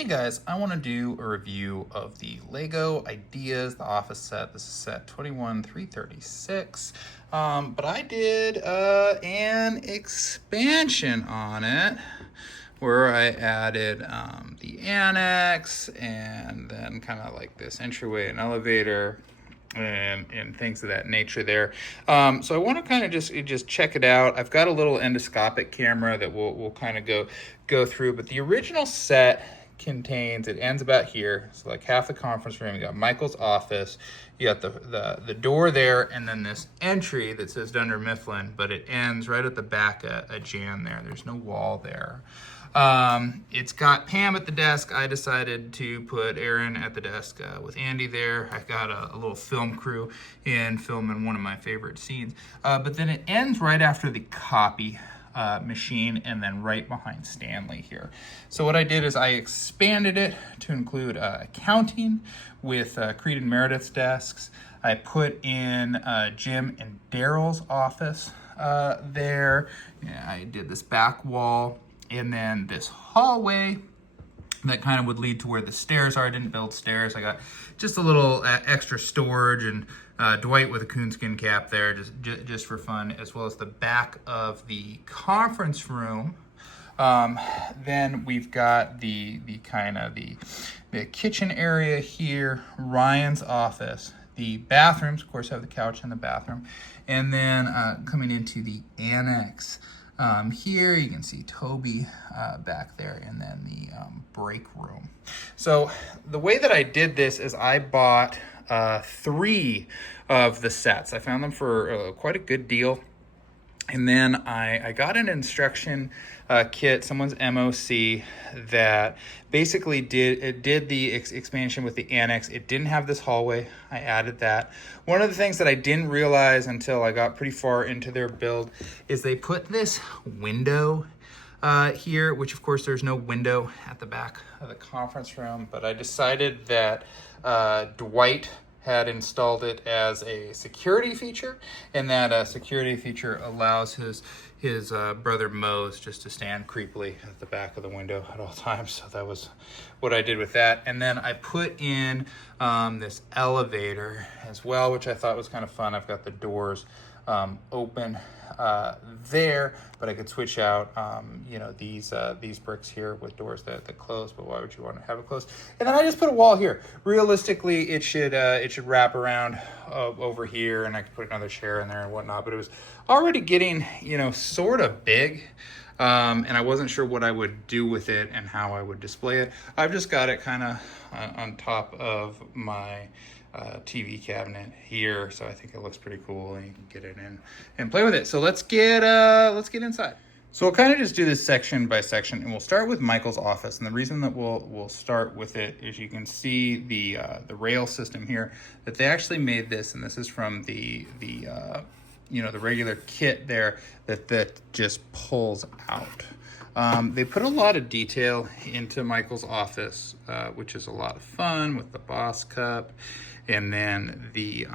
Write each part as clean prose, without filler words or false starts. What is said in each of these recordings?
Hey guys, I want to do a review of the Lego Ideas, the office set. This is set 21336. But I did an expansion on it where I added the annex and then kind of like this entryway and elevator and things of that nature there. So I want to kind of just check it out. I've got a little endoscopic camera that we'll kind of go through, but the original set contains, it ends about here, so like half the conference room. You got Michael's office, you got the door there, and then this entry that says Dunder Mifflin, but it ends right at the back of Jan there. There's no wall there. It's got Pam at the desk. I decided to put Aaron at the desk with Andy there. I got a little film crew in filming one of my favorite scenes. But then it ends right after the copy machine and then right behind Stanley here. So what I did is I expanded it to include accounting with Creed and Meredith's desks. I put in Jim and Daryl's office there. Yeah, I did this back wall and then this hallway that kind of would lead to where the stairs are. I didn't build stairs. I got just a little extra storage and Dwight with a coonskin cap there just for fun, as well as the back of the conference room. Then we've got the kitchen area here, Ryan's office, the bathrooms, of course, have the couch in the bathroom, and then coming into the annex. Here you can see Toby back there, and then the break room. So the way that I did this is I bought 3 of the sets. I found them for quite a good deal. And then I got an instruction kit, someone's MOC, that basically did the expansion with the annex. It didn't have this hallway. I added that. One of the things that I didn't realize until I got pretty far into their build is they put this window here, which of course there's no window at the back of the conference room, but I decided that Dwight had installed it as a security feature, and that security feature allows his brother Mose just to stand creepily at the back of the window at all times. So that was what I did with that. And then I put in this elevator as well, which I thought was kind of fun. I've got the doors open there, but I could switch out these bricks here with doors that close. But why would you want to have it closed? And then I just put a wall here. Realistically, it should wrap around over here, and I could put another chair in there and whatnot. But it was already getting sort of big. And I wasn't sure what I would do with it and how I would display it. I've just got it kind of on top of my TV cabinet here, so I think it looks pretty cool, and you can get it in and play with it. So let's get inside. So we'll kind of just do this section by section, and we'll start with Michael's office. And the reason that we'll start with it is you can see the rail system here, that they actually made this, and this is from the regular kit there that just pulls out. They put a lot of detail into Michael's office, which is a lot of fun, with the boss cup, and then the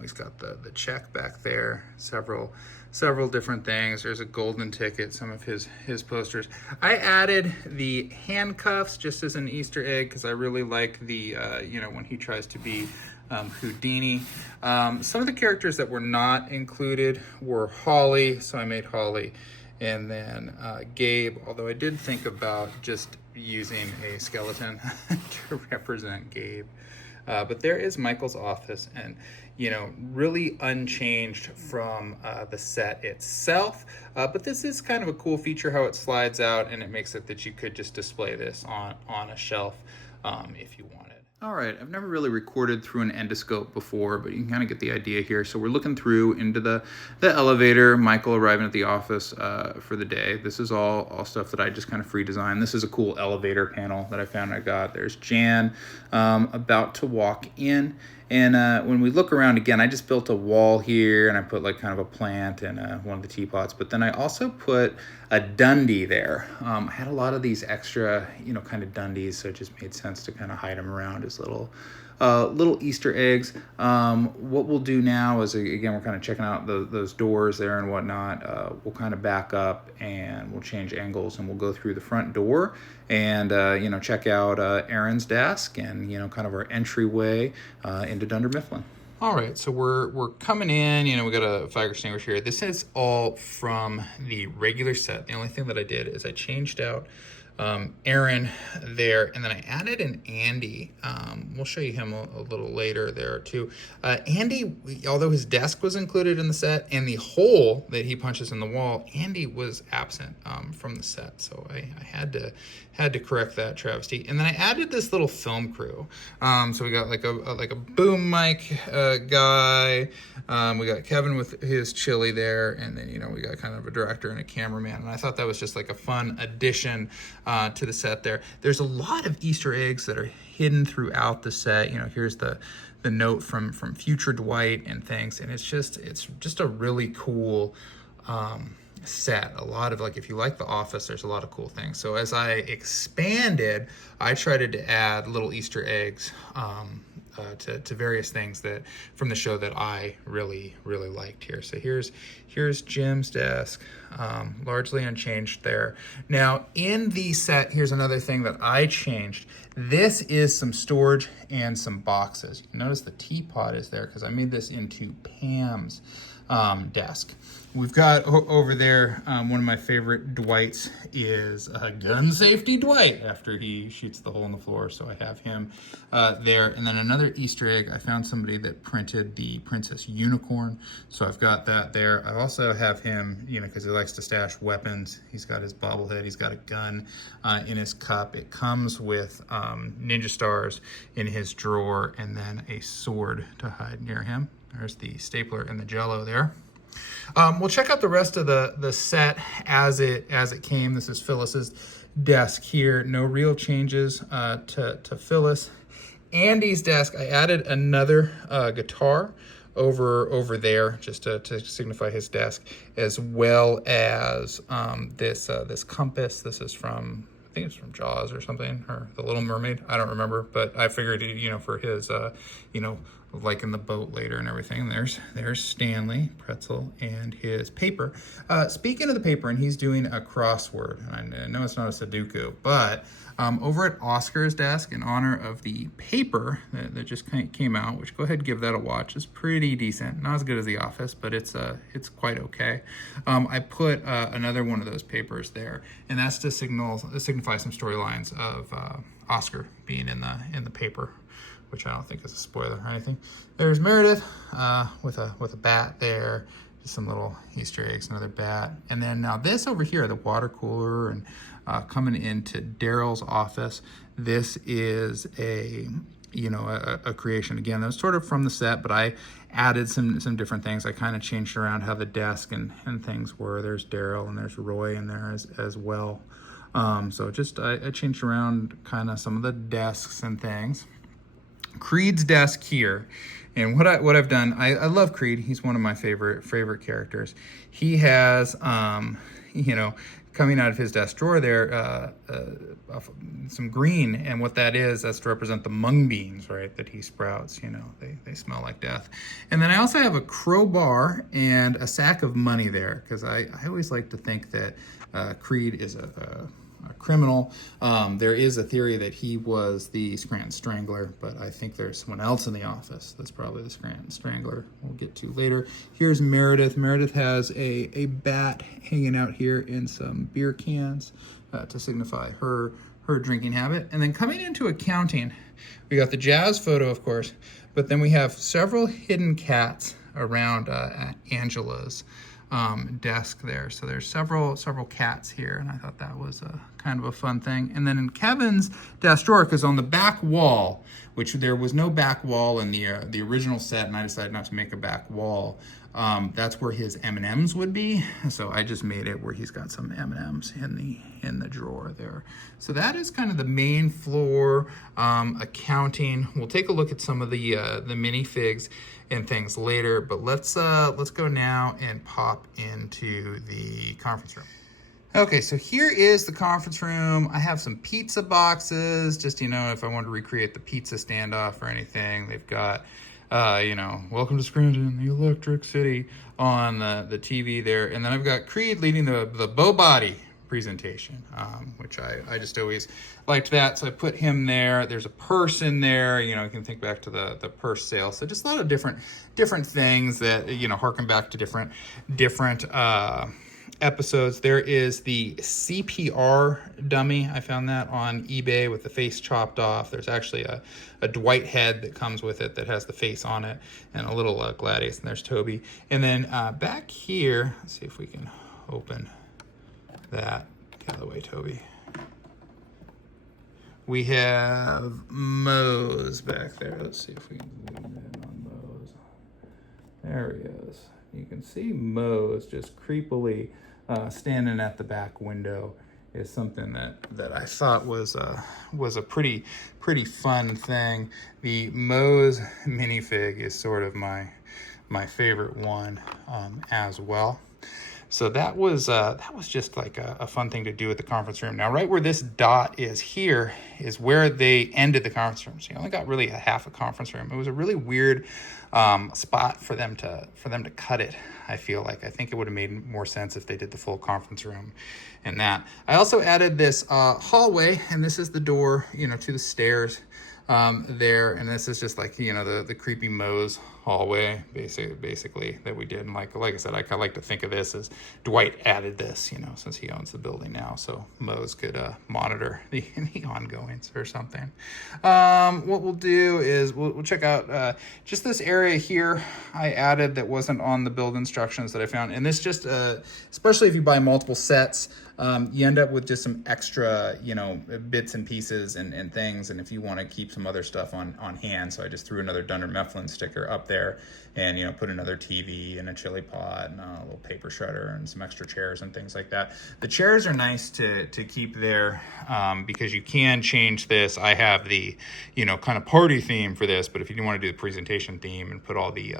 he's got the check back there, several different things. There's a golden ticket, some of his posters. I added the handcuffs just as an Easter egg because I really like the when he tries to be Houdini. Some of the characters that were not included were Holly, so I made Holly, and then Gabe, although I did think about just using a skeleton to represent Gabe. But there is Michael's office, and really unchanged from the set itself. But this is kind of a cool feature how it slides out, and it makes it that you could just display this on a shelf if you wanted. All right, I've never really recorded through an endoscope before, but you can kind of get the idea here. So we're looking through into the elevator, Michael arriving at the office for the day. This is all stuff that I just kind of free designed. This is a cool elevator panel that I found I got. There's Jan about to walk in. And when we look around again, I just built a wall here, and I put like kind of a plant and one of the teapots. But then I also put a Dundee there. I had a lot of these extra, kind of Dundies, so it just made sense to kind of hide them around his little Easter eggs. What we'll do now is, again, we're kind of checking out those doors there and whatnot. We'll kind of back up and we'll change angles and we'll go through the front door and, check out Aaron's desk and, kind of our entryway into Dunder Mifflin. All right, so we're coming in, we got a fire extinguisher here. This is all from the regular set. The only thing that I did is I changed out Aaron there, and then I added an Andy. We'll show you him a little later there too. Andy, although his desk was included in the set and the hole that he punches in the wall, Andy was absent from the set, so I had to correct that travesty. And then I added this little film crew. So we got like a boom mic guy. We got Kevin with his chili there, and then we got kind of a director and a cameraman. And I thought that was just like a fun addition to the set there. There's a lot of Easter eggs that are hidden throughout the set. Here's the note from future Dwight and things, and it's just a really cool set. A lot of, like, if you like The Office, there's a lot of cool things. So as I expanded, I tried to add little Easter eggs to various things that from the show that I really liked here. So here's Jim's desk, largely unchanged there. Now in the set, here's another thing that I changed. This is some storage and some boxes. You notice the teapot is there because I made this into Pam's desk. We've got over there, one of my favorite Dwights is Gun Safety Dwight after he shoots the hole in the floor. So I have him there. And then another Easter egg, I found somebody that printed the Princess Unicorn. So I've got that there. I also have him, because he likes to stash weapons. He's got his bobblehead. He's got a gun in his cup. It comes with ninja stars in his drawer and then a sword to hide near him. There's the stapler and the Jello there. We'll check out the rest of the set as it came. This is Phyllis's desk here. No real changes to Phyllis. Andy's desk, I added another guitar over there just to signify his desk, as well as this compass. This is from, I think it's from Jaws or something, or The Little Mermaid. I don't remember, but I figured, for his, like in the boat later and everything. There's Stanley Pretzel and his paper. Speaking of the paper, and he's doing a crossword, and I know it's not a Sudoku, but over at Oscar's desk, in honor of the paper that just came out, which, go ahead and give that a watch. It's pretty decent. Not as good as The Office, but it's quite okay. I put another one of those papers there, and that's to signify some storylines of Oscar being in the paper, which I don't think is a spoiler or anything. There's Meredith with a bat there, just some little Easter eggs, another bat. And then now this over here, the water cooler, and coming into Daryl's office. This is a creation. Again, that was sort of from the set, but I added some different things. I kind of changed around how the desk and things were. There's Daryl and there's Roy in there as well. So just I changed around kind of some of the desks and things. Creed's desk here, and what I've done, I love Creed. He's one of my favorite characters. He has coming out of his desk drawer there some green, and what that's to represent the mung beans, right, that he sprouts. They smell like death. And then I also have a crowbar and a sack of money there, because I always like to think that Creed is a criminal. There is a theory that he was the Scranton Strangler, but I think there's someone else in the office that's probably the Scranton Strangler. We'll get to later. Here's Meredith. Meredith has a bat hanging out here in some beer cans to signify her drinking habit. And then coming into accounting, we got the jazz photo, of course, but then we have several hidden cats around Angela's desk there. So there's several cats here, and I thought that was kind of a fun thing. And then in Kevin's desk drawer, because on the back wall, which there was no back wall in the original set, and I decided not to make a back wall, that's where his M&Ms would be. So I just made it where he's got some M&Ms in the drawer there. So that is kind of the main floor accounting. We'll take a look at some of the minifigs and things later, but let's go now and pop into the conference room. Okay, so here is the conference room. I have some pizza boxes, just, you know, if I wanted to recreate the pizza standoff or anything. They've got, you know, welcome to Scranton, the Electric City on the TV there. And then I've got Creed leading the Bow Body presentation, which I just always liked that. So I put him there. There's a purse in there, you know, you can think back to the purse sale. So just a lot of different things that, you know, harken back to different episodes. There is the CPR dummy. I found that on eBay with the face chopped off. There's actually a Dwight head that comes with it that has the face on it, and a little Gladius, and there's Toby. And then back here, let's see if we can open that. Get out of the way, Toby. We have Mose back there. Let's see if we can zoom in on Mose. There he is. You can see Mose just creepily standing at the back window is something that I thought was a pretty fun thing. The Mose minifig is sort of my favorite one as well. So that was just like a fun thing to do at the conference room. Now, right where this dot is here is where they ended the conference room. So you only got really a half a conference room. It was a really weird spot for them to cut it. I feel like I think it would have made more sense if they did the full conference room and that. I also added this hallway, and this is the door, you know, to the stairs there, and this is just like, you know, the creepy Mose hallway basically that we did. And like I said, I kind of like to think of this as Dwight added this, you know, since he owns the building now, so Mose could monitor the ongoings or something. What we'll do is we'll check out just this area here I added that wasn't on the build instructions that I found. And this just especially if you buy multiple sets, you end up with just some extra, you know, bits and pieces and things. And if you want to keep some other stuff on hand, so I just threw another Dunder Mifflin sticker up there, and, you know, put another TV and a chili pot and a little paper shredder and some extra chairs and things like that. The chairs are nice to keep there because you can change this. I have the, you know, kind of party theme for this, but if you do want to do the presentation theme and put all the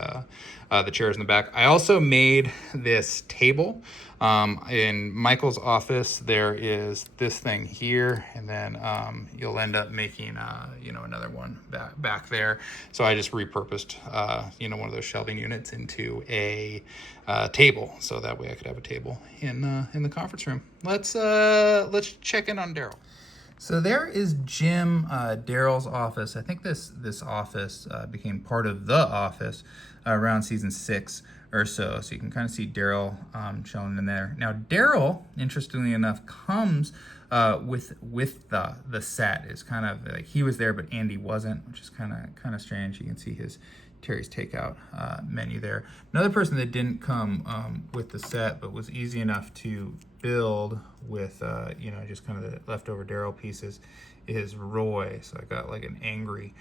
chairs in the back. I also made this table. In Michael's office, there is this thing here, and then you'll end up making, you know, another one back there. So I just repurposed, you know, one of those shelving units into a table, so that way I could have a table in the conference room. Let's check in on Daryl. So there is Jim, Daryl's office. I think this office became part of the office around season 6 or so. So you can kind of see Daryl chilling in there. Now Daryl, interestingly enough, comes with the set. It's kind of like he was there, but Andy wasn't, which is kind of strange. You can see his Terry's Takeout menu there. Another person that didn't come with the set, but was easy enough to build with, you know, just kind of the leftover Daryl pieces, is Roy. So I got like an angry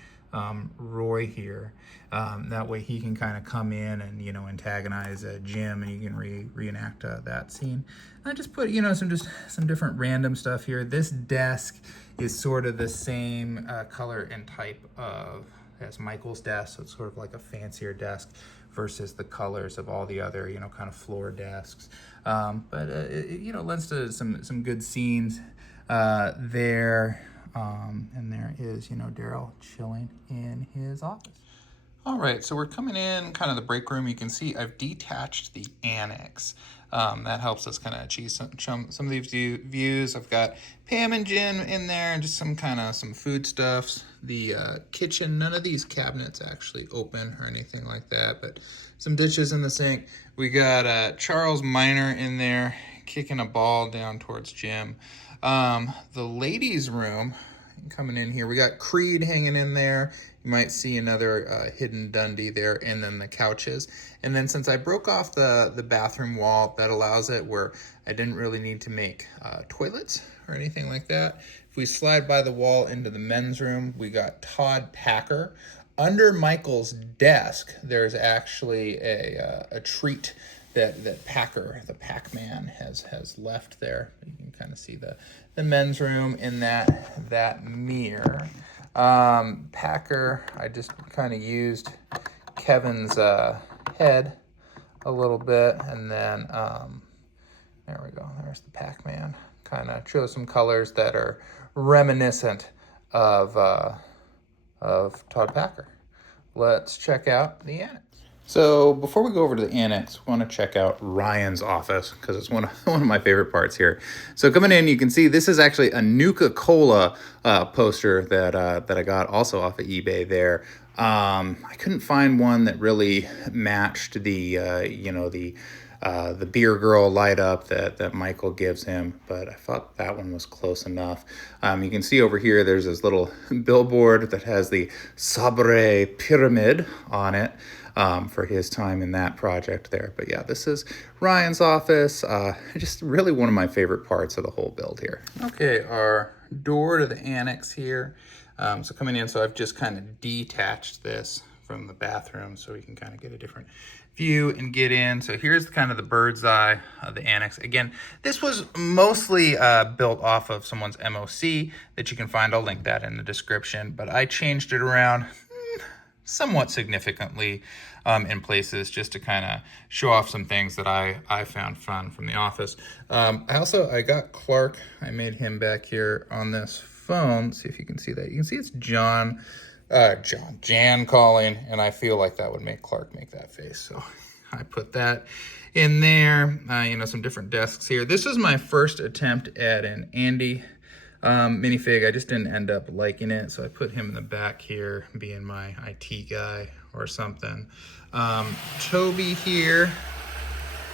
Roy here. That way he can kind of come in and, you know, antagonize Jim, and you can reenact that scene. I just put, you know, some different random stuff here. This desk is sort of the same color and type of as Michael's desk, so it's sort of like a fancier desk versus the colors of all the other, you know, kind of floor desks. But it, you know, lends to some good scenes there. And there is, you know, Daryl chilling in his office. All right, so we're coming in kind of the break room. You can see I've detached the annex. That helps us kind of achieve some of these views. I've got Pam and Jen in there, and just some foodstuffs. The kitchen, none of these cabinets actually open or anything like that, but some dishes in the sink. We got Charles Minor in there kicking a ball down towards Jim. The ladies' room, coming in here, we got Creed hanging in there. You might see another hidden Dundee there, and then the couches. And then since I broke off the bathroom wall, that allows it where I didn't really need to make toilets or anything like that. If we slide by the wall into the men's room, we got Todd Packer. Under Michael's desk, there's actually a treat that Packer, the Pac-Man, has left there. You can kind of see the men's room in that mirror. Packer, I just kind of used Kevin's head a little bit, and then There we go. There's the Pac-Man. Kind of shows some colors that are reminiscent of Todd Packer. Let's check out the Annex. So before we go over to the Annex, I want to check out Ryan's office because it's one of my favorite parts here. So coming in, you can see this is actually a Nuka-Cola poster that I got also off of eBay there. I couldn't find one that really matched the beer girl light up that Michael gives him, but I thought that one was close enough. You can see over here, there's this little billboard that has the Sabre Pyramid on it for his time in that project there. But yeah, this is Ryan's office. Just really one of my favorite parts of the whole build here. Okay, our door to the Annex here. So coming in, so I've just kind of detached this from the bathroom so we can kind of get a different view and get in. So here's kind of the bird's eye of the Annex. Again, this was mostly built off of someone's MOC that you can find. I'll link that in the description, but I changed it around somewhat significantly in places just to kind of show off some things that I found fun from the office. I got Clark. I made him back here on this phone. See if you can see that. You can see it's Jan calling, and I feel like that would make Clark make that face. So I put that in there. Some different desks here. This was my first attempt at an Andy minifig. I just didn't end up liking it, so I put him in the back here, being my IT guy or something. Toby here,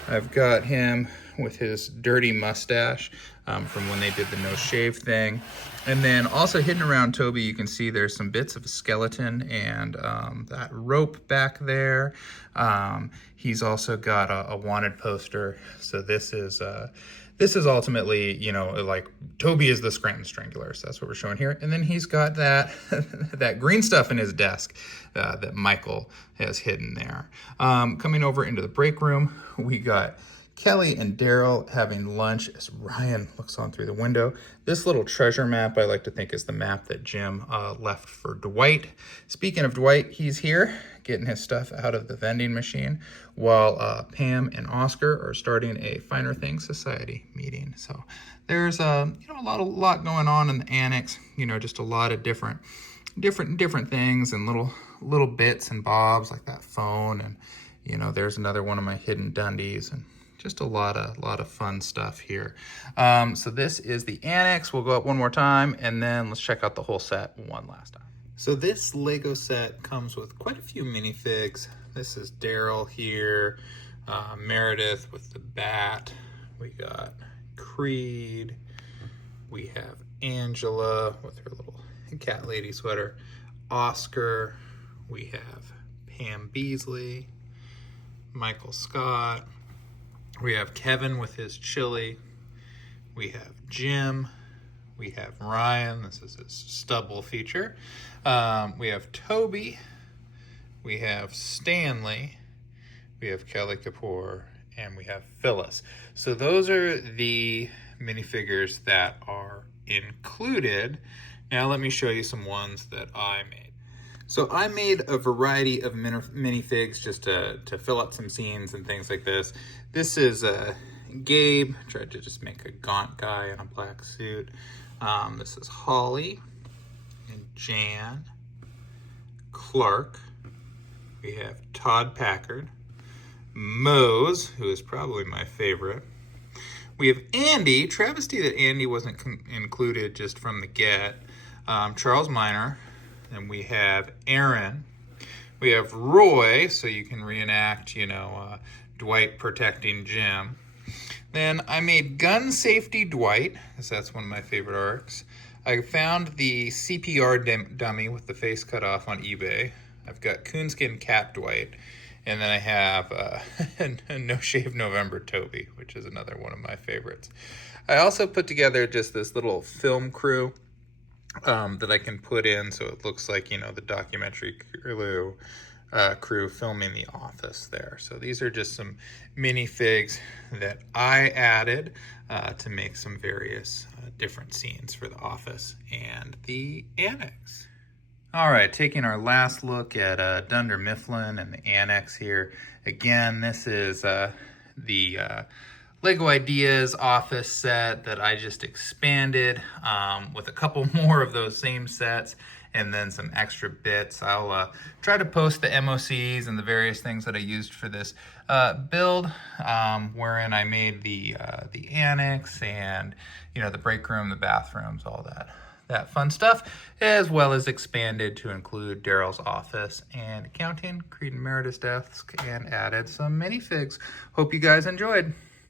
I've got him with his dirty mustache from when they did the no shave thing. And then also hidden around Toby, you can see there's some bits of a skeleton and that rope back there. He's also got a wanted poster. So this is ultimately, like Toby is the Scranton Strangler. So that's what we're showing here. And then he's got that that green stuff in his desk that Michael has hidden there. Coming over into the break room, we got Kelly and Daryl having lunch as Ryan looks on through the window. This little treasure map I like to think is the map that Jim left for Dwight. Speaking of Dwight, he's here getting his stuff out of the vending machine while Pam and Oscar are starting a Finer Things Society meeting. So there's a lot going on in the Annex. Just a lot of different things and little bits and bobs like that phone, and there's another one of my hidden Dundies, and just a lot of fun stuff here. So this is the Annex. We'll go up one more time, and then let's check out the whole set one last time. So this Lego set comes with quite a few minifigs. This is Daryl here, Meredith with the bat. We got Creed. We have Angela with her little cat lady sweater. Oscar. We have Pam Beasley. Michael Scott. We have Kevin with his chili. We have Jim. We have Ryan. This is his stubble feature. We have Toby. We have Stanley. We have Kelly Kapoor. And we have Phyllis. So those are the minifigures that are included. Now let me show you some ones that I made. So I made a variety of minifigs just to fill out some scenes and things like this. This is Gabe. Tried to just make a gaunt guy in a black suit. This is Holly and Jan. Clark. We have Todd Packard. Mose, who is probably my favorite. We have Andy. Travesty that Andy wasn't included just from the get. Charles Minor. And we have Aaron. We have Roy, so you can reenact, Dwight protecting Jim. Then I made Gun Safety Dwight, because that's one of my favorite arcs. I found the CPR dummy with the face cut off on eBay. I've got Coonskin Cat Dwight. And then I have No Shave November Toby, which is another one of my favorites. I also put together just this little film crew that I can put in so it looks like, the documentary crew filming The Office there. So these are just some minifigs that I added to make some various different scenes for The Office and the Annex. All right, taking our last look at Dunder Mifflin and the Annex here. Again, this is the Lego Ideas office set that I just expanded with a couple more of those same sets and then some extra bits. I'll try to post the MOCs and the various things that I used for this build, wherein I made the annex and the break room, the bathrooms, all that fun stuff, as well as expanded to include Daryl's office and accounting, Creed and Meredith's desk, and added some minifigs. Hope you guys enjoyed.